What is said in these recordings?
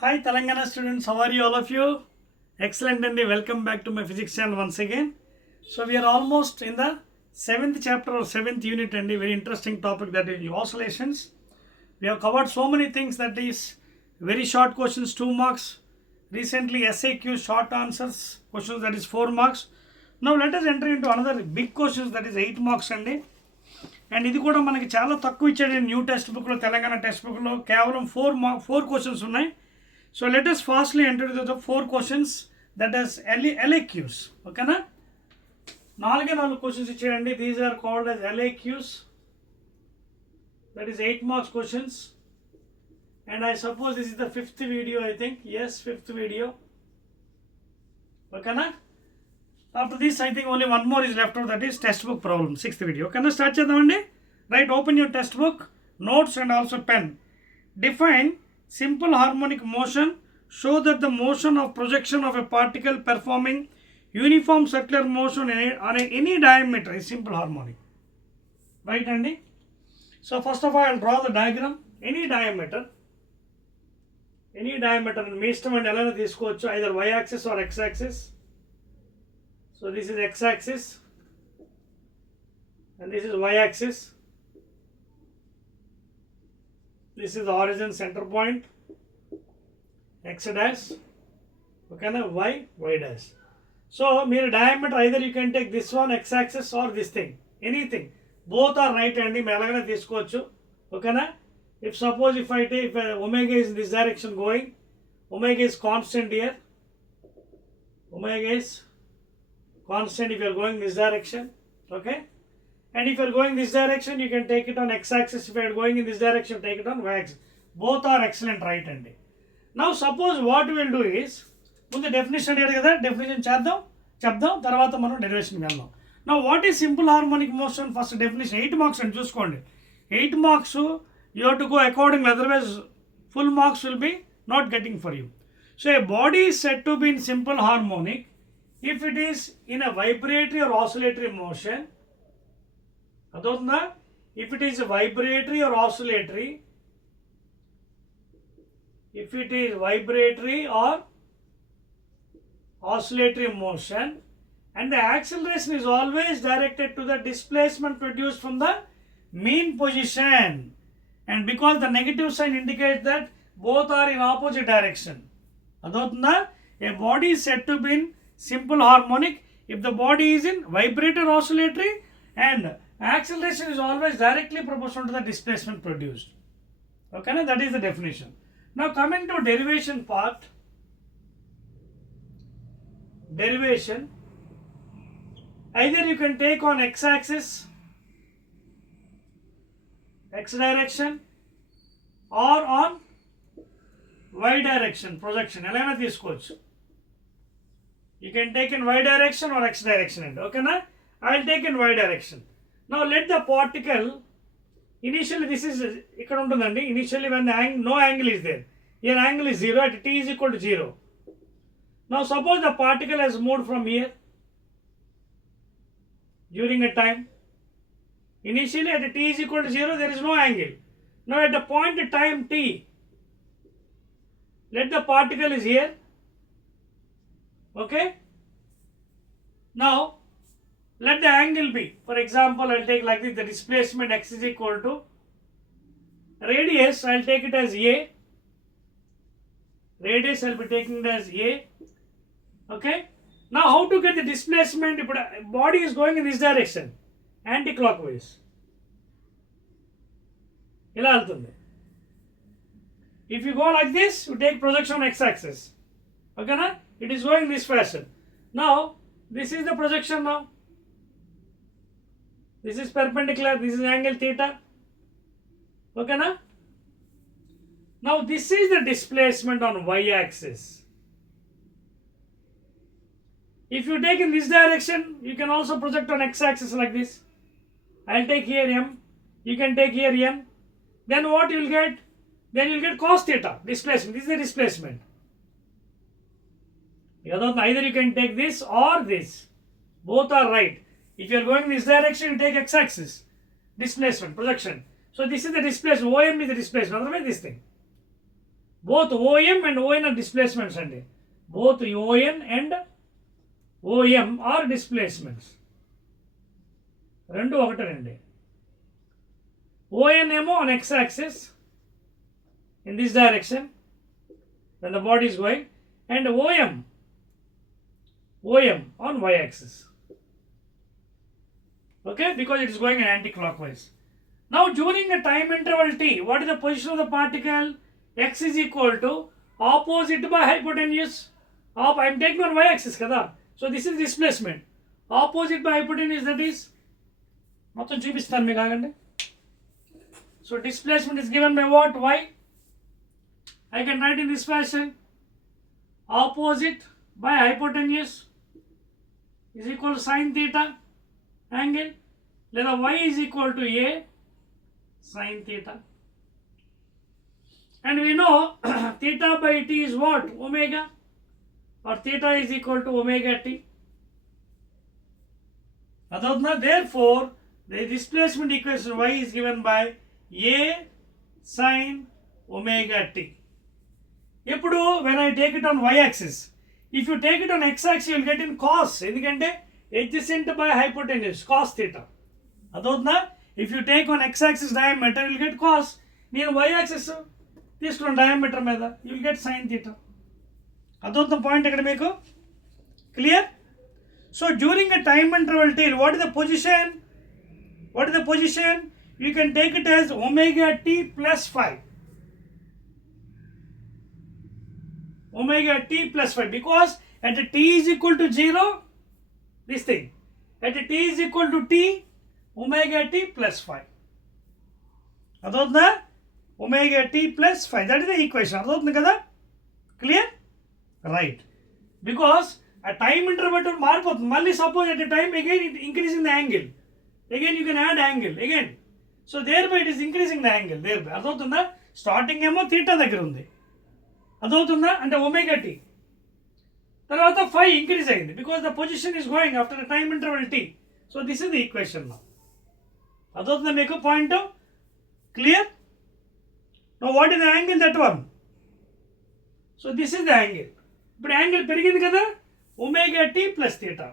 Hi Telangana students, how are you all of you? Excellent and welcome back to my physics channel once again. So we are almost in the 7th chapter or 7th unit and a very interesting topic, that is oscillations. We have covered so many things, that is very short questions 2 marks. Recently SAQ short answers questions, that is 4 marks. Now let us enter into another big questions, that is 8 marks అండి. And ఇది కూడా మనకి చాలా తక్కువ ఇచ్చాడు new text బుక్లో, Telangana text బుక్లో కేవలం 4 క్వశ్చన్స్ ఉన్నాయి. So let us fastly enter the 4 questions, that is LAQs. Okay na? 4 questions ఇచ్చాడండి. These are called as LAQs. That is 8 marks questions. And I suppose this is the 5th video, I think. Yes, 5th video. Okay na? After this, I think only one more is left out, that is textbook problem, 6th video. Okay na? Start chedamandi. Right, open your textbook, notes and also pen. Define simple harmonic motion. Show that the motion of projection of a particle performing uniform circular motion on any diameter is simple harmonic. Right, Andy? So first of all, I will draw the diagram. Any diameter మీ ఇష్టమైన ఎలా తీసుకోవచ్చు, either y axis or x axis. So this is x axis and this is y axis. This is the origin center point, x dash, okay na, y dash. So mere diameter, either you can take this one x axis or this thing, anything, both are right andi, me elagana teesukochu. Okay na? If suppose if I take, if omega is in this direction going, omega is constant here, omega is constant if you are going this direction. Okay, and if you are going this direction, you can take it on x axis. If you are going in this direction, take it on y axis. Both are excellent, right andi. Now suppose what we will do is, ముందు definition అడిగారు కదా, definition చెప్దాం, తర్వాత మనం డెరివేషన్కి వెళ్దాం. Now what is simple harmonic motion? First definition, 8 marks అని చూసుకోండి. 8 marks you have to go accordingly, otherwise full marks will be not getting for you. So a body is said to be in simple harmonic if it is in a vibratory or oscillatory motion. అదవుతుందా? If it is vibratory or oscillatory, if it is vibratory or oscillatory motion, and the acceleration is always directed to the displacement produced from the mean position, and because the negative sign indicates that both are in opposite direction. Adotna, a body is said to be in simple harmonic if the body is in vibratory or oscillatory and acceleration is always directly proportional to the displacement produced. Okay, na? That is the definition. Now coming to derivation part, derivation, either you can take on x axis, x direction, or on y direction, projection. Elana teesukochu. You can take in y direction or x direction. Okay na? I will take in y direction. Now let the particle, initially this is ikkada untundandi, initially when the no angle is there, here angle is 0 at t is equal to 0. Now suppose the particle has moved from here during a time. Initially at t is equal to 0 there is no angle. Now at the point of time t, let the particle is here. Okay, now let the angle be, for example I will take like this, the displacement x is equal to radius, I will take it as a, radius I will be taking it as a. Okay, now how to get the displacement? If body is going in this direction, anti-clockwise, ila altundi. If you go like this, you take projection on x axis. Okay na? It is going this fashion. Now this is the projection. Now this is perpendicular, this is angle theta. Okay na? Now this is the displacement on y axis. If you take in this direction, you can also project on x axis like this. I will take here m, you can take here n. Then what you will get? Then you will get cos theta displacement. This is the displacement. Either you can take this or this. Both are right. If you are going this direction, you take x axis displacement, projection. So this is the displacement. OM is the displacement. Otherwise this thing. both OM and ON are displacements అండి. Both ON and OM are displacements. రెండు ఒకటేనండి. ON ఏమో on x axis in this direction when the body is going, and OM on y axis. Okay, because it is going anti-clockwise. Now during a time interval t, what is the position of the particle? X is equal to opposite by hypotenuse of, I am taking on y axis kada, so this is displacement. Opposite by hypotenuse, that is మొత్తం చూపిస్తాను మీకు ఆగండి. So displacement is given by what? Y. I can write in this fashion: opposite by hypotenuse is equal to sin theta angle, లేదా y is equal to a sin theta. And we know theta by t is what? Omega, or theta is equal to omega t. Therefore, the displacement equation y is given by a sin omega t. ఇప్పుడు when I take it on y axis, if you take it on x axis, you will get in cos, ఎందుకంటే adjacent by hypotenuse, cos theta. అదవుతుందా? If you take on x axis diameter, you will get cos. నేను y axis తీసుకున్న diameter మీద, you will get sin theta. అదవుతున్న point ఇక్కడ మీకు clear? So during a time interval t, what is the position? You can take it as omega t plus 5. Omega t plus 5, because at t is equal to 0, this thing, at t is equal to t, omega t plus 5. అదవుతుందా? omega t plus 5, that is the equation. అదవుతుంది కదా? Clear? Right. Because a time interval మారిపోతుంది. మళ్ళీ suppose at a time again it increasing the angle. Again you can add angle again. So thereby it is increasing the angle. Thereby అదవుతుందా? Starting ఏమో theta దగ్గర ఉంది. అదవుతుందా? అంటే omega tea. తర్వాత 5 increase అయింది, because the position is going after the time interval T. So this is the equation now. అదవుతుందా మీకు point? Clear? Now what is the angle that one? So this is the angle. ఇప్పుడు angle పెరిగింది కదా, omega T plus theta,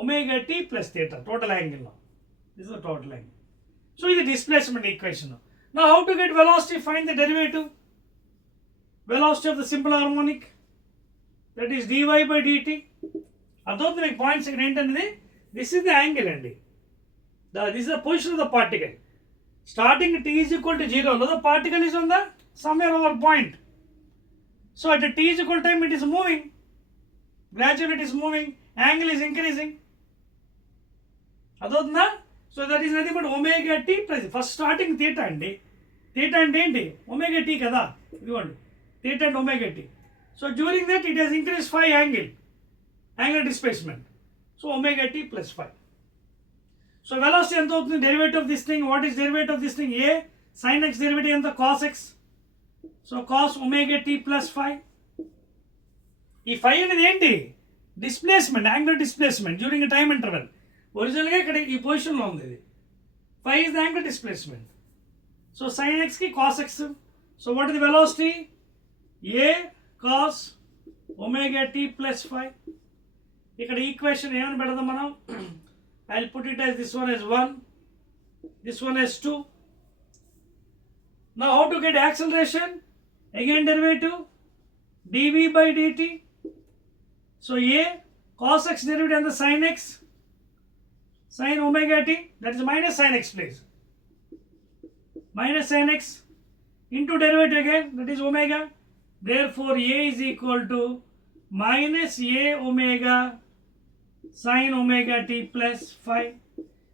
omega T plus theta, total angle now. This is the total angle. So ఇది displacement equation. Now how to get velocity? Find the derivative. Velocity of the simple harmonic, that is dy by dt. అదవుతుంది మీకు points ఇక్కడ ఏంటనేది. This is the angle అండి. This is the position of the particle. Starting t is equal to 0 లో the particle is on the somewhere over point. So at t is equal time it is moving. Gradually it is moving. Angle is increasing. అదవుతుందా? So that is nothing but omega T plus first starting theta అండి. Theta అంటే ఏంటి? Omega tea కదా. ఇదిగోండి theta and omega t. So during that it has increased 5 angular displacement. So omega t plus 5. So velocity ఎంత అవుతుంది? Derivative of this thing. What is derivative of this thing? A sin x derivative ఎంత? Cos x. So cos omega t plus 5. ఈ 5 అనేది ఏంటి? Displacement, angular displacement during a time interval. ఒరిజినల్గా ఇక్కడ ఈ పొజిషన్లో ఉంది ఇది. 5 is the angular displacement. So sin x కి cos x. So what is the velocity? A cos omega t plus 5. ఇక్కడ ఈక్వేషన్ ఏమని పెడదాం మనం? I'll put it as this one as 1, this one as 2. Now how to get acceleration? Again derivative dv by dt. So A cos x derivative and the sin x, sin omega t, that is minus sin x please. Minus sin x into derivative again, that is omega. Therefore A is equal to minus A omega sin omega t plus 5.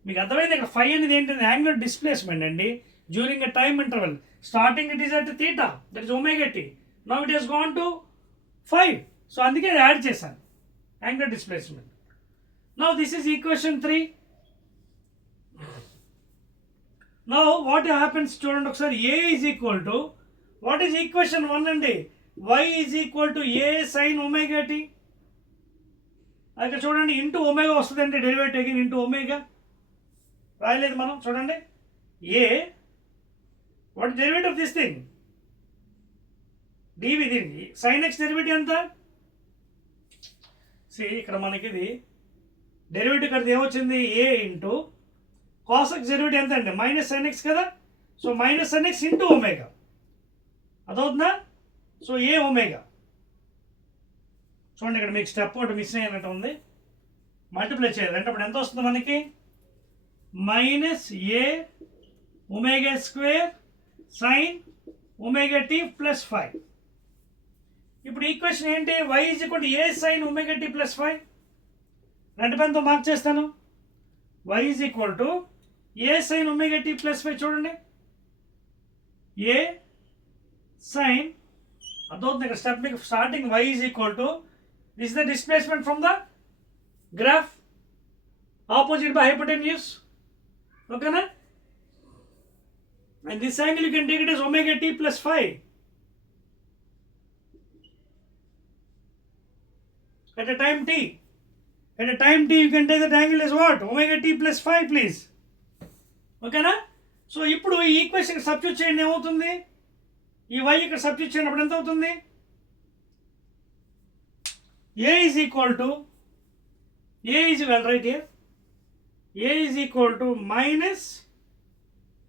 మీకు అర్థమైంది ఇక్కడ 5 అనేది ఏంటంటే angular displacement అండి during a time interval. Starting it is at theta, that is omega t. Now it has gone to 5. So అందుకే అది add చేశాను angular displacement. Now this is equation 3. Now what happens చూడండి ఒకసారి. A is equal to what is equation 1 అండి? y is equal to A sin omega t. ఇక్కడ చూడండి into omega వస్తుందండి, derivative again into omega రాయలేదు మనం. చూడండి A, what derivative of this thing? డివి దీనికి సైన్ ఎక్స్ డెరివేటివ్ ఎంత? ఇక్కడ మనకి ఇది డెరివేటివ్ ఇక్కడ ఏమొచ్చింది, a into cos x derivative ఎంత అండి, మైనస్ సైన్ ఎక్స్ కదా. So minus sine x into omega అదవుతుందా. సో ఏ ఒమేగా చూడండి, ఇక్కడ మీకు స్టెప్ ఒకటి మిస్ అయినట్టు ఉంది, మల్టిప్లై చేయాలి అంటే అప్పుడు ఎంత వస్తుంది మనకి, minus a omega square sine omega T plus 5. ఇప్పుడు ఈక్వేషన్ ఏంటి, y is equal to a sine omega T plus 5. రెండు పెన్తో మార్క్ చేస్తాను, y is equal to a sine omega T plus 5. చూడండి ఏ సైన్ అర్థమవుతుంది ఇక్కడ స్టెప్ మీకు starting, y is equal to this the displacement from the graph opposite by hypotenuse. ఓకేనా, and this angle you can take it as omega t plus 5. At a time t, you can take that angle as what, omega t plus 5 please. Okay na. So ఇప్పుడు ఈ equation substitute చేయండి, ఏమవుతుంది, ఈ y ఇక్కడ substitute చేయండి అప్పుడు ఎంత అవుతుంది, a is equal to right here, a is equal to minus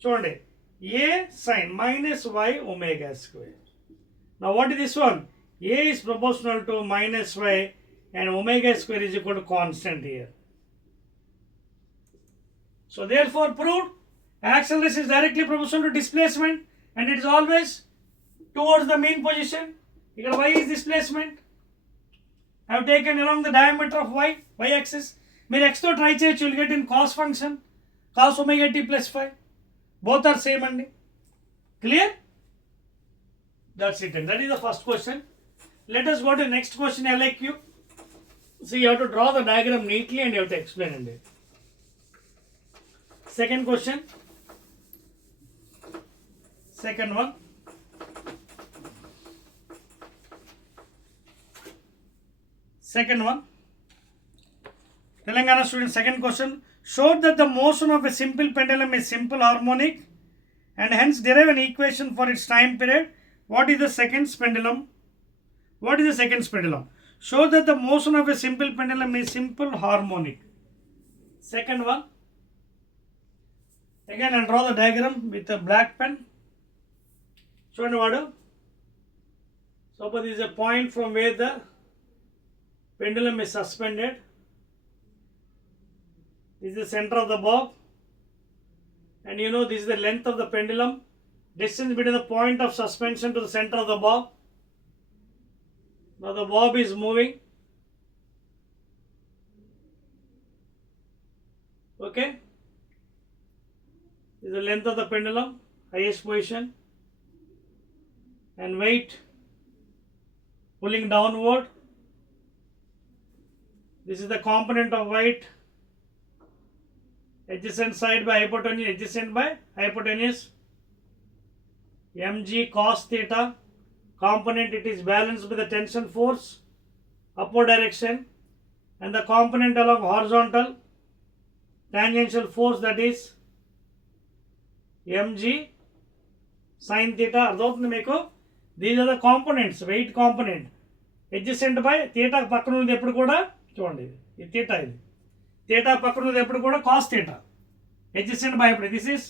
చూడండి a sin minus y omega square. Now what is this one, a is proportional to minus y and omega square is equal to constant here. So therefore proved acceleration is directly proportional to displacement and it is always towards the mean position. Here y is displacement. I have taken along the diameter of y axis. మీరు x తో try చేయొచ్చు, you will get in cos function cos omega t plus 5. Both are same అండి. Clear? That's it, and that is the first question. Let us go to the next question, LAQ. So you have to draw the diagram neatly and you have to explain it. Second question. Second one. Telangana student, second question. Showed that the motion of a simple pendulum is simple harmonic and hence derive an equation for its time period. What is the second pendulum? Show that the motion of a simple pendulum is simple harmonic. Second one. Again I'll draw the diagram with a black pen. Show me what. Suppose this is a point from where the pendulum is suspended. This is the center of the bob, and you know this is the length of the pendulum, distance between the point of suspension to the center of the bob. Now the bob is moving. Okay, this is the length of the pendulum, highest position, and weight pulling downward. This is the component of weight, adjacent side by hypotenuse, mg cos theta. Component, it is balanced by the tension force upward direction, and the component along horizontal tangential force, that is mg sin theta. అర్థమవుతుంది మీకు. These are the components, weight component, adjacent by theta పక్కన ఉంది ఎప్పుడు కూడా చూడండి, ఇది theta, ఇది theta పక్కన ఉంది ఎప్పుడు కూడా cos theta, adjacent by ఇప్పుడు this is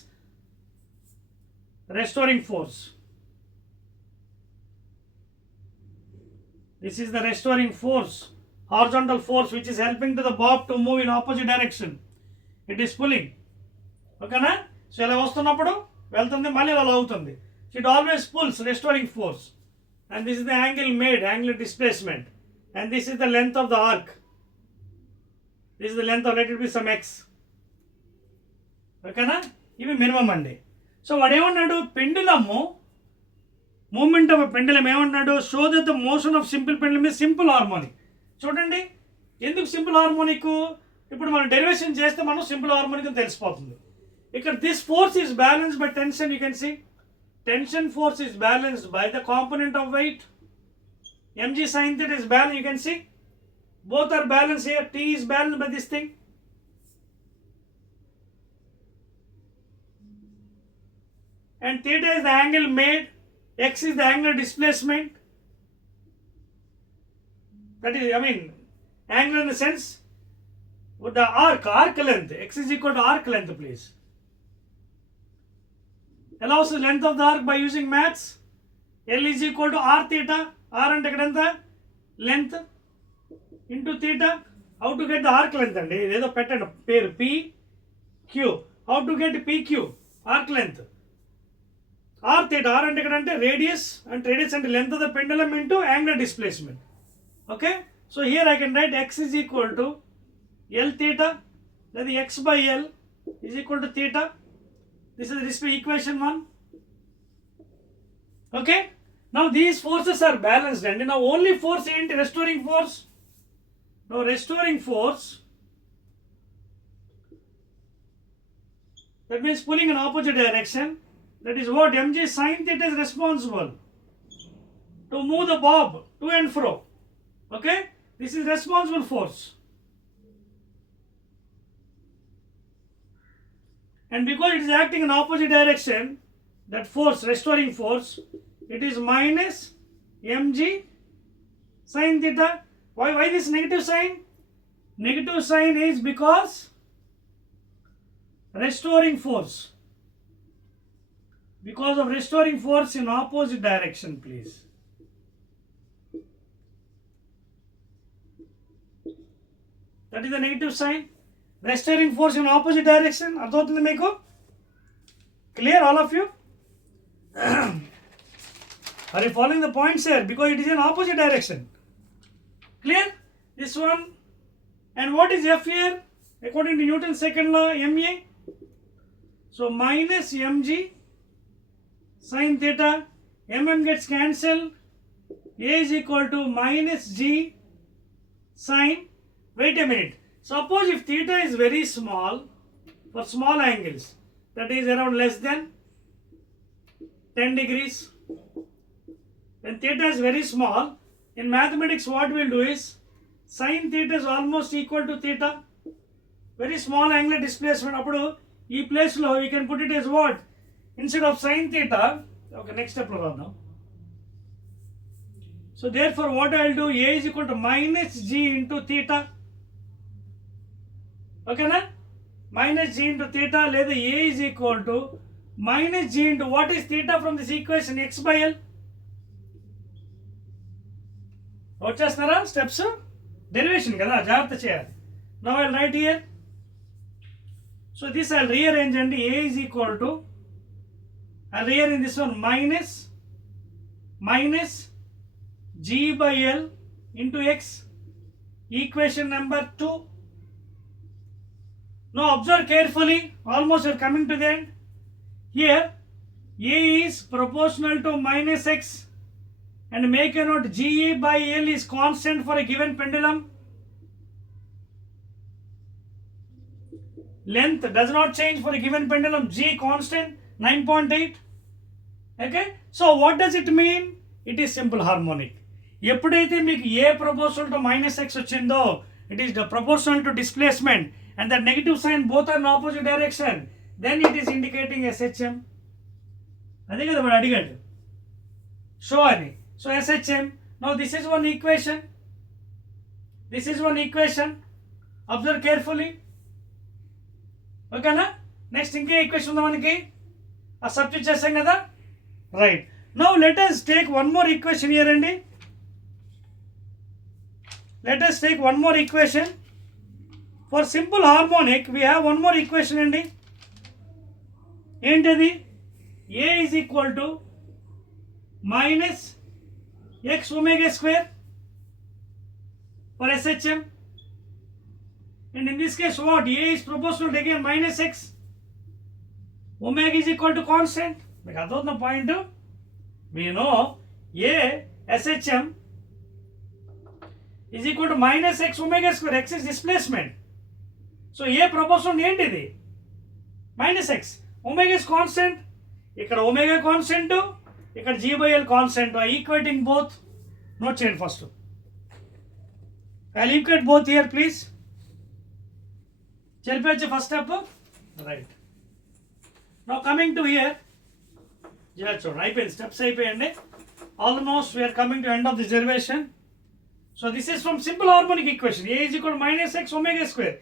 restoring force. This is the restoring force, horizontal force which is helping to the bob to move in opposite direction. It is pulling. Okay na? So ఇలా వస్తున్నప్పుడు వెళ్తుంది, మళ్ళీ ఇలా అవుతుంది. So it always pulls, restoring force. And this is the angle made, angular displacement. And this is the length of the arc. This is the length of, let it be some x. Okay na? ఇవి minimum అండి. So వాడు ఏమన్నాడు, పెండులము moment of pendulum ఏమన్నాడు, show that the motion of simple pendulum is simple harmonic. చూడండి ఎందుకు simple harmonic, ఇప్పుడు మనం derivation చేస్తే మనం సింపుల్ హార్మోనిక్ అని తెలిసిపోతుంది. ఇక్కడ this force is balanced by tension. You can see tension force is balanced by the component of weight. mg sin theta is balanced, you can see both are balanced here. T is balanced by this thing, and theta is the angle made, x is the angular displacement, that is, I mean, angle in the sense with the arc length. X is equal to arc length, please. Allows the length of the arc by using maths. L is equal to r theta. R ante ikkadanta length into theta. How to get the arc length andi? Idedo pettandi pair P Q. How to get PQ? Arc length. R theta. R ante ikkadante radius, and radius ante length of the pendulum into angular displacement. Okay? So here I can write X is equal to L theta. That is X by L is equal to theta. This is equation 1. Okay? Now these forces are balanced, and now only force ain't restoring force. Now restoring force, that means pulling in opposite direction. That is what mg sin theta is responsible to move the bob to and fro. Okay? This is responsible force. And because it is acting in opposite direction, that force, restoring force, it is minus mg sin theta. Why this negative sign? Negative sign is because restoring force. Because of restoring force in opposite direction, please. That is the negative sign. Restoring force in opposite direction. Arthautundi meeku? Clear, all of you? Are you following the points here? Because it is in opposite direction. Clear? This one. And what is F here? According to Newton's second law, Ma. So minus mg sin theta. Gets cancelled. A is equal to minus g sin. Wait a minute. Suppose if theta is very small, for small angles, that is around less than 10 degrees. When theta is very small, in mathematics what we will do is, sin theta is almost equal to theta. Very small angular displacement. Appudu, ee place lo we can put it as what? Instead of sin theta, okay, next step lo now. So therefore what I will do, A is equal to minus g into theta. Okay na? Minus g into theta, లేదా A is equal to minus g into what is theta from this equation, x by L. వచ్చేస్తున్నారా steps? Derivation కదా, జాగ్రత్త చేయాలి. Now I will write here. So this I will rearrange, and A is equal to, I will rearrange this one, minus g by L into x, equation number 2. Now observe carefully, almost we are coming to the end. Here A is proportional to minus x, and make a note, Ge by L is constant for a given pendulum. Length does not change for a given pendulum. G constant 9.8. Okay? So what does it mean? It is simple harmonic. ఎప్పుడైతే మీకు A proportional to minus x వచ్చిందో, it is the proportional to displacement, and the negative sign both are in opposite direction, then it is indicating SHM. అదే కదా వాడు అడిగాడు, show అని. So SHM. Now this is one equation. This is one equation. Observe carefully. Okay na? Next ఇంకే equation ఉందా మనకి? ఆ substitute చేసాం కదా? Right. Now let us take one more equation here అండి. Let us take one more equation. For simple harmonic, we have one more equation అండి. ఏంటది? A is equal to minus x omega square for SHM. And in this case what? A is proportional to again minus x. Omega is equal to constant. Make the point. We know A SHM is equal to minus x omega square. X is displacement. So A proportional ఏంటిది? Minus x. Omega is constant. ఇక్కడ omega constant, ఇక్కడ G by L constant. Equating both. Note change first. I'll equate both here, please. Chelpechu first step. Right. Now coming to here. Yeah, so అయిపోయింది, steps అయిపోయండి. Almost we are coming to end of this derivation. So this is from simple harmonic equation. A is equal to minus x omega square.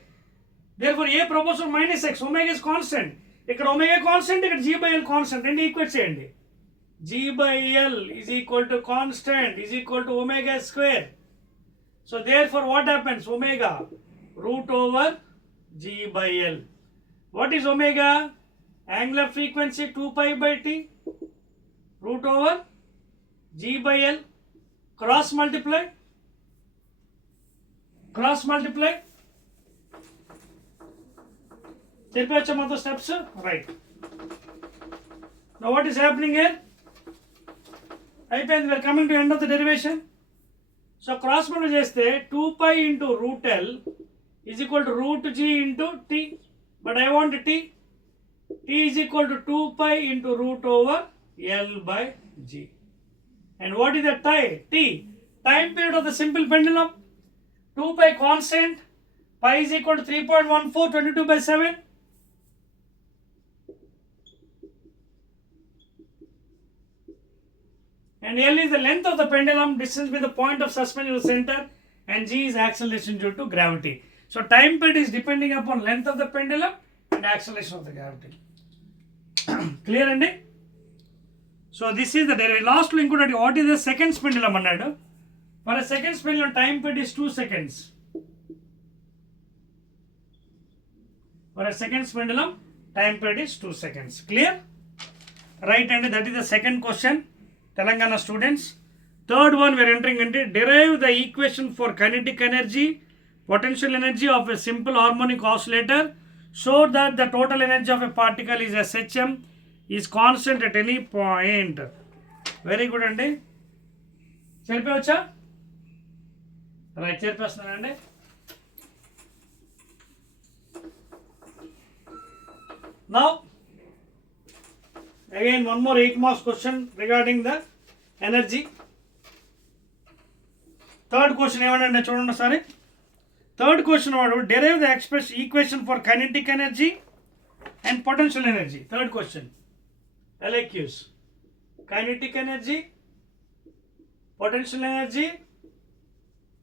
Therefore A proportional minus x, omega is constant. ఇక్కడ omega constant, ఇక్కడ g by l constant. రెండు equate చేయండి. G by l is equal to constant is equal to omega square. So therefore what happens? Omega root over g by l. What is omega? Angular frequency 2 pi by t root over g by l. Cross multiply. చెప్పొచ్చా మొత్తం steps right. Now what is happening here? అయిపోయింది. we're coming to end of the derivation. So cross multiply చేస్తే 2 pi into root l is equal to root g into t, but I want t is equal to 2 pi into root over l by g. And what is the time period of the simple pendulum? 2 pi constant, pi is equal to 3.14, 22 by 7. And L is the length of the pendulum, distance with the point of suspension to the center, and G is acceleration due to gravity. So time period is depending upon length of the pendulum and acceleration of the gravity. Clear andi? So this is the derivation. Last lo inkoటి what is the seconds pendulum annadu. For a seconds pendulum time period is 2 seconds. For a seconds pendulum time period is 2 seconds. Clear? Right, and that is the second question. Telangana students. Third one we are entering into derive the equation for kinetic energy, potential energy of a simple harmonic oscillator so that the total energy of a particle is SHM is constant at any point. Very good andi. Cheripevacha? Right, cheripestunnanandi. Now again one more 8 marks question regarding the energy. Third question ఏమన్నా చూడండి sorry. Third question వాడు derive the equation for kinetic energy and potential energy. Third question LAQs. Kinetic energy, potential energy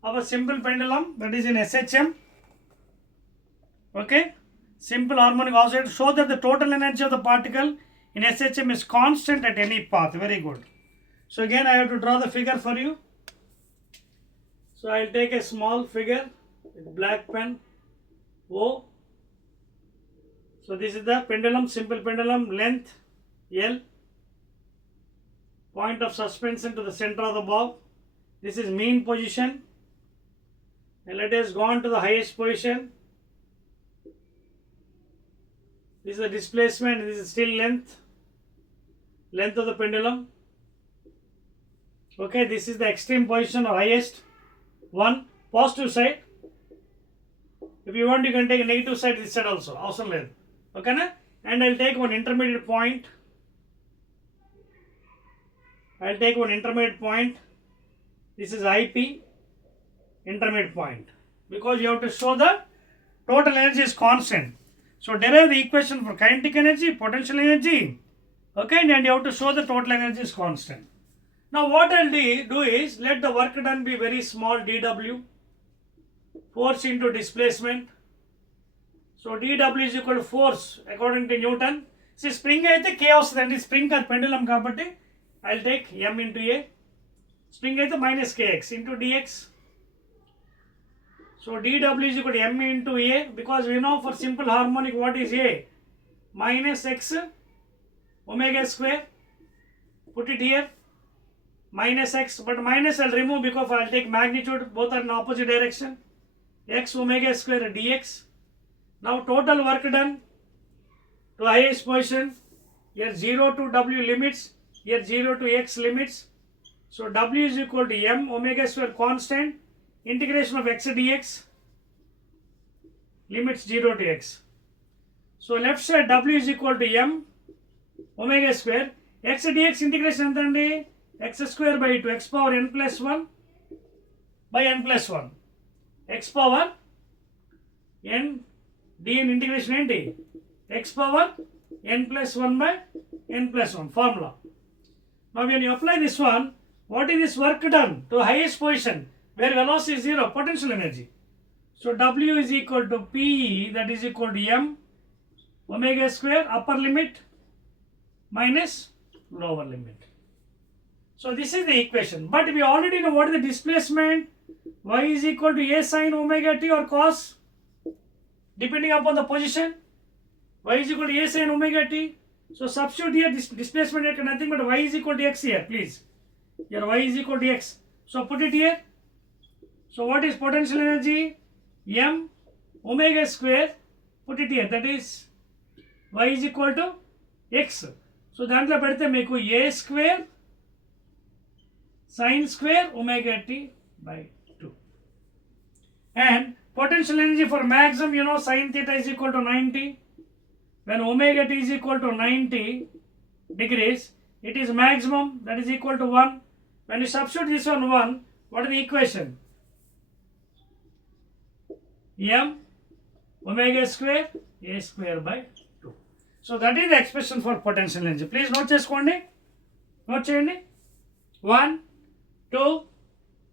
of a simple pendulum that is in SHM. Okay, simple harmonic oscillator show that the total energy of the particle in SHM is constant at any path. Very good. So again I have to draw the figure for you. So I will take a small figure with black pen O. So this is the pendulum, simple pendulum, length L, point of suspension to the center of the bob. This is mean position, and let us go on to the highest position. This is the displacement, this is still length of the pendulum. Okay, this is the extreme position or highest one, positive side. If you want you can take a negative side this side also, అవసరం లేదు. Okay na? And I'll take one intermediate point. This is IP, intermediate point, because you have to show the total energy is constant. So derive the equation for kinetic energy, potential energy, okay, and you have to show the total energy is constant. Now what I'll do is let the work done be very small, dW, force into displacement. So dW is equal to force according to Newton. See spring aithe K vastadandi, spring kaadu pendulum kabatti I'll take M into A. Spring aithe minus Kx into dx. So dW is equal to M into A, because we know for simple harmonic what is A? Minus x omega square. Put it here. Minus x, but minus I'll remove because I'll take magnitude, both are in opposite direction. X omega square dx. Now total work done to highest position. Here 0 to W limits, here 0 to x limits. So W is equal to M omega square constant, integration of x dx, limits 0 to x. So left side W is equal to M omega square, x dx integration entandi x square by 2, x power n plus 1 by n plus 1, x power n dn integration enti x power n plus 1 by n plus 1 formula. Now when you apply this one, what is this work done to highest position? where velocity is 0, potential energy. So W is equal to PE, that is equal to M omega square upper limit minus lower limit. So this is the equation. But we already know what is the displacement. Y is equal to A sin omega t or cos, depending upon the position. Y is equal to A sin omega t. So substitute here displacement here, nothing but y is equal to x here, please. Here y is equal to x. So put it here. So what is potential energy? M omega square. Put it here. That is y is equal to x. So దాంట్లో పెడితే మీకు a square sin square omega t by 2. And potential energy for maximum, you know, sin theta is equal to 90. When omega t is equal to 90 degrees, it is maximum, that is equal to 1. When you substitute this on 1, what is the equation? M omega square a square by 2. So that is the expression for potential energy. Please note చేసుకోండి. Note చేయండి. 1, 2,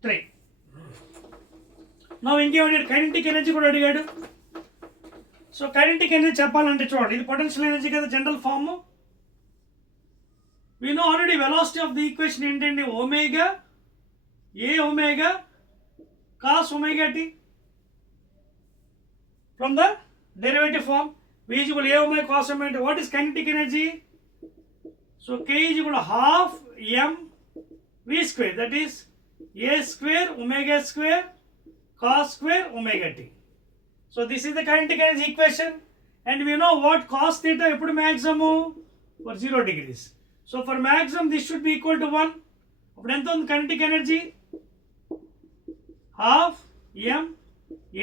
3. Now ఇంకేమన్నాడు, kinetic energy కూడా అడిగాడు. So kinetic energy చెప్పాలంటే చూడండి, ఇది potential energy కదా general form. We know already velocity of the equation ఏంటండి, omega A omega cos omega t. From the derivative form, V is equal to A omega cos omega t. What is kinetic energy? So K is equal to half M V square, that is A square omega square cos square omega t. So this is the kinetic energy equation, and we know what cos theta epudu maximum for 0 degrees. So for maximum this should be equal to 1. Appudu enta undi kinetic energy? Half M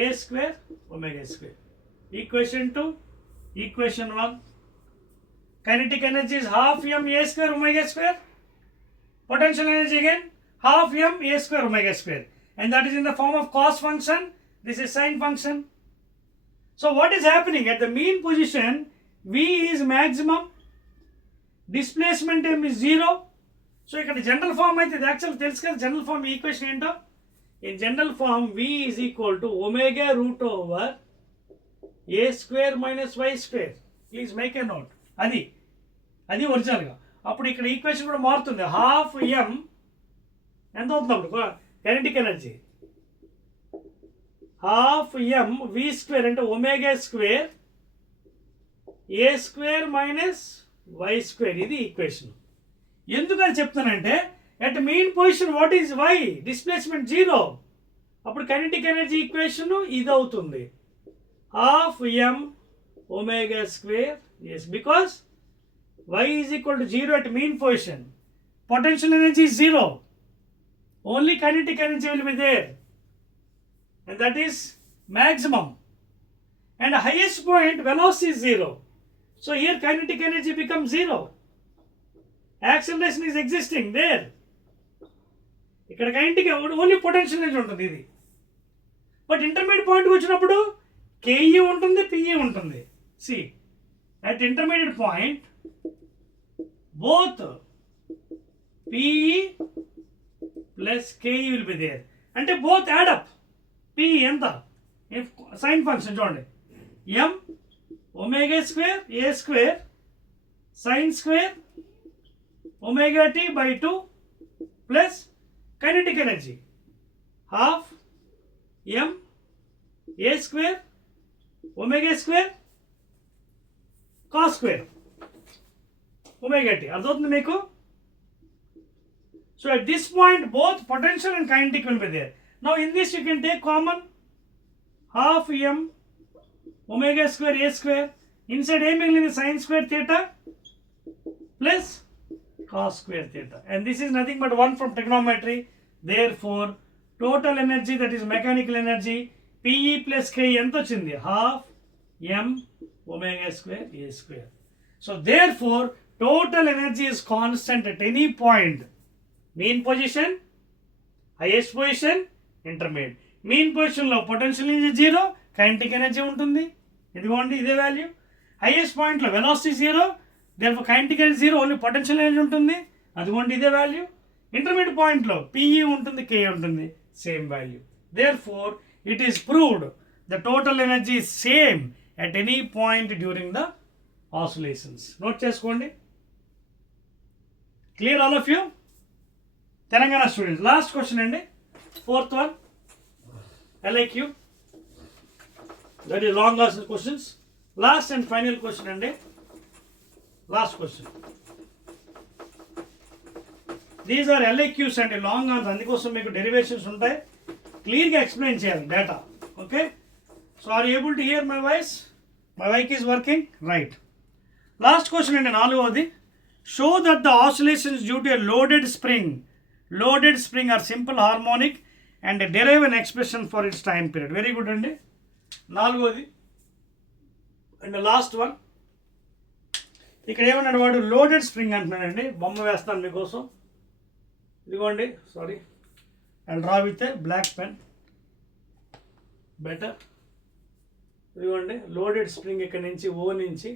A square omega square. Equation 2, equation 1. Kinetic energy is half M A square omega square. Potential energy again half M A square omega square, and that is in the form of cos function. This is sin function. So what is happening at the mean position? V is maximum, displacement M is 0. So ఇక్కడ general form అయితే ఇది actual తెలుసు కదా general form equation ఏంటో. In general form, V is equal to omega root over A square minus Y square. Please make a note. అది ఒరిజినల్గా. అప్పుడు ఇక్కడ ఈక్వేషన్ కూడా మారుతుంది. హాఫ్ M ఎంత అవుతుంది అప్పుడు kinetic energy? Half M V square అంటే omega square A square minus Y square. ఇది ఈక్వేషన్. ఎందుకని చెప్తానంటే at mean position what is y? Displacement 0. అప్పుడు kinetic energy equation ఇది అవుతుంది. Half m omega square. Yes, because y is equal to 0 at mean position. Potential energy is 0. Only kinetic energy will be there. And that is maximum. And highest point velocity is 0. So here kinetic energy becomes 0. Acceleration is existing there. ఇక్కడ kinetic only potential energy ఉంటుంది ఇది. But intermediate పాయింట్కి వచ్చినప్పుడు K E ఉంటుంది, PE ఉంటుంది. C at intermediate point both PE plus KE will be there. అంటే both add up. PE ఎంత sine function చూడండి, M omega square A square sine square omega T by 2 plus kinetic energy half m a square omega square cos square omega t. అర్థమవుతుంది మీకు? So at this point both potential and kinetic will be there. Now in this you can take common half m omega square a square. Inside a మిగిలింది sin square theta plus cos square theta, and this is nothing but 1 from trigonometry. Therefore total energy, that is mechanical energy, PE plus K ఎంత వచ్చింది? half m omega square a square. So therefore total energy is constant at any point. Mean position, highest position, intermediate. Mean position లో potential energy 0, kinetic energy ఉంటుంది. ఇదిగోండి ఇదే value. Highest పాయింట్లో velocity 0, therefore kinetic energy 0, only potential energy ఉంటుంది. అదిగోండి ఇదే value. Intermediate పాయింట్లో PE ఉంటుంది, కే ఉంటుంది. same value. Therefore, it is proved the total energy is same at any point during the oscillations. Note cheskondi. Clear all of you? Telangana students. Last question andi. Fourth one. LAQ. Very long answer questions. Last and final question andi. Last question. These are LAQs and long answers. అందుకోసం మీకు derivations ఉంటాయి. క్లియర్గా explain చేయాలి data. Okay, so are you able to hear my voice? My mic is working right. Last question అండి, నాలుగవది. Show that the oscillations due to a loaded spring are simple harmonic and derive an expression for its time period. Very good అండి. నాలుగోది and last one. ఇక్కడ ఏమన్నాడు వాడు? Loaded spring అంటున్నాడండి. బొమ్మ వేస్తాను మీకోసం. ఇదిగోండి, sorry, I draw with a black pen better. ఇదిగోండి లోడెడ్ స్ప్రింగ్ ఇక్కడ నుంచి ఓ నుంచి.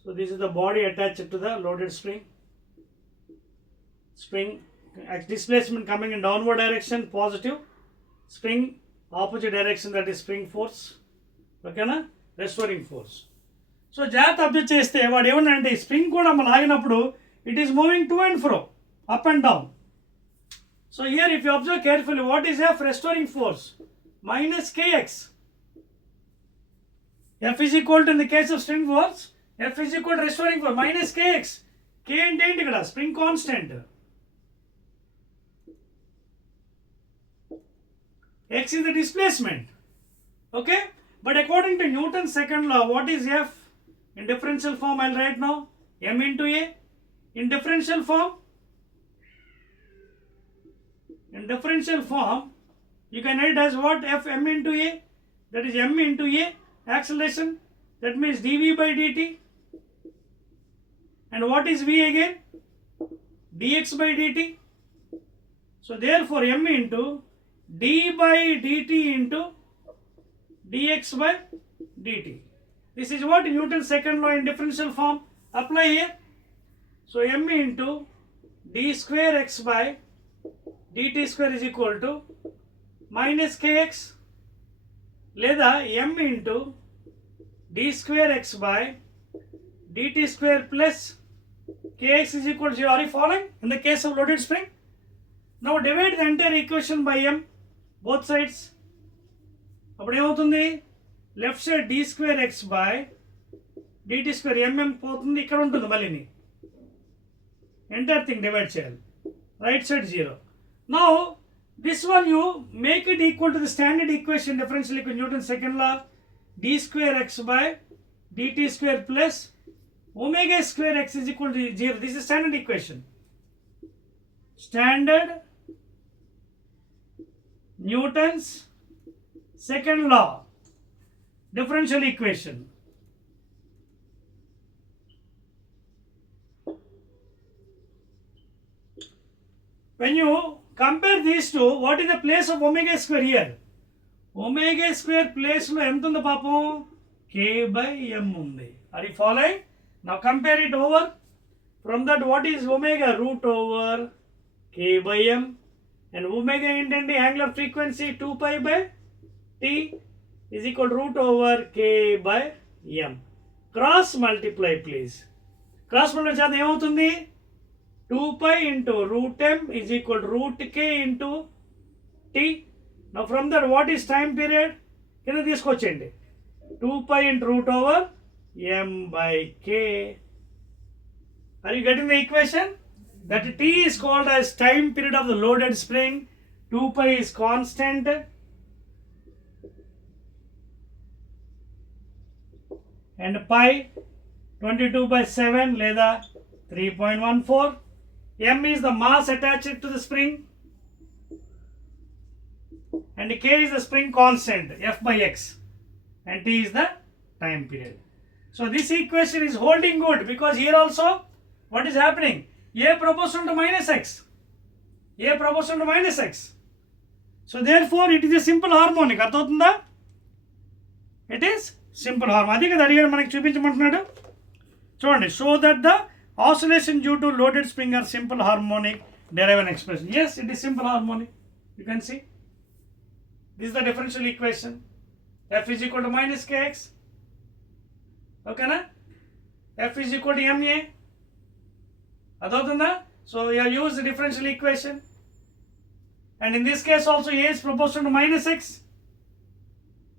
So this is the body attached to the loaded spring. Displacement coming in downward direction positive, spring opposite direction, that is spring force. ఓకేనా, restoring force. So జాగ్రత్త observe చేస్తే వాడు ఏమన్నాడంటే spring కూడా మనం ఆగినప్పుడు it is moving to and fro, up and down. So here if you observe carefully, what is F? Restoring force minus kx. F is equal to, in the case of string force, F is equal to restoring force minus kx. K అంటే ఏంటి ఇక్కడ? Spring constant. X is the displacement. Okay, but according to Newton's second law, what is F? In differential form I'll write now m into a. In differential form you can write as what? F m into a, that is m into a acceleration, that means dv by dt. And what is v again? Dx by dt. So therefore m into d by dt into dx by dt. This is what Newton's second law in differential form. Apply here. So m into d square x by dt square is equal to minus kx, లేదా m into d square x by dt square plus kx is equal to 0. Are you following? In the case of loaded spring. Now divide the entire equation by m, both sides. అప్పుడు ఏమవుతుంది? Left side d square x by dt square mm పోతుంది, ఇక్కడ ఉంటుంది మళ్ళీ. Entire thing divide చేయాలి. Right side 0. Now this one you make it equal to the standard equation, differential equation, Newton's second law, d square x by dt square plus omega square x is equal to 0. This is standard equation. Standard Newton's second law differential equation. When you compare these two, what is the place of omega square here? Omega square place lo ఎంత ఉంది పాపం? K by m ఉంది. Are you following? Now compare it over. From that, what is omega? Root over K by m. And omega ఏంటండి? Angular frequency 2 pi by t is equal to root over K by m. Cross multiply please. Cross multiply చేస్తే ఏమవుతుంది? 2 pi into root m is equal to root k into t. Now from that, what is time period? కింద తీసుకొచ్చేయండి. 2 pi into root over m by k. Are you getting the equation? That t is called as time period of the loaded spring. 2 pi is constant. And pi 22 by 7 లేదా 3.14. M is the mass attached to the spring and K is the spring constant, F by X, and T is the time period. So this equation is holding good because here also what is happening? A proportional to minus X. A proportional to minus X. So therefore it is a simple harmonic. అర్థమవుతుందా? It is simple harmonic. అదే కదా అడిగాడు మనకి చూపించమంటున్నాడు. చూడండి, show that the Oscillation due to loaded spring or simple harmonic, derive an expression. Yes, it is simple harmonic. You can see. This is the differential equation. F is equal to minus kx. Okay, na? F is equal to ma. Adotunda? So you have used the differential equation. And in this case also A is proportional to minus x.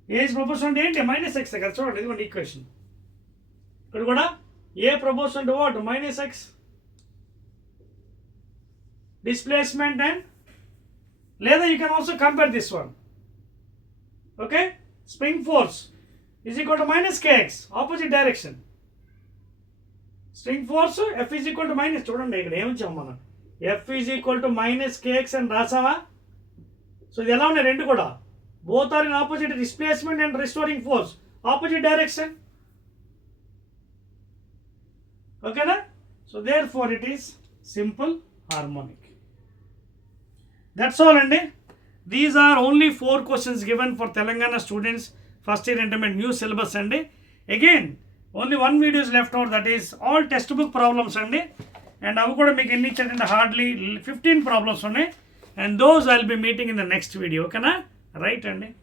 A is proportional to minus x. That's what is the equation. Could go A proportional to what? Minus x. Displacement and later you can also compare this one. Okay? Spring force is equal to minus kx, opposite direction. Spring force F is equal to minus. F is equal to minus kx and rasava. So the alone rendu kuda. Both are in opposite displacement and restoring force. Opposite direction. Okay, na? So therefore it is simple harmonic. That's all, Andy. These are only 4 questions given for Telangana students, first year intermediate new syllabus, Andy. Again, only one video is left out, that is all textbook problems, Andy. And I will make any chat and hardly 15 problems, Andy. And those I will be meeting in the next video. Okay, na? Right, Andy.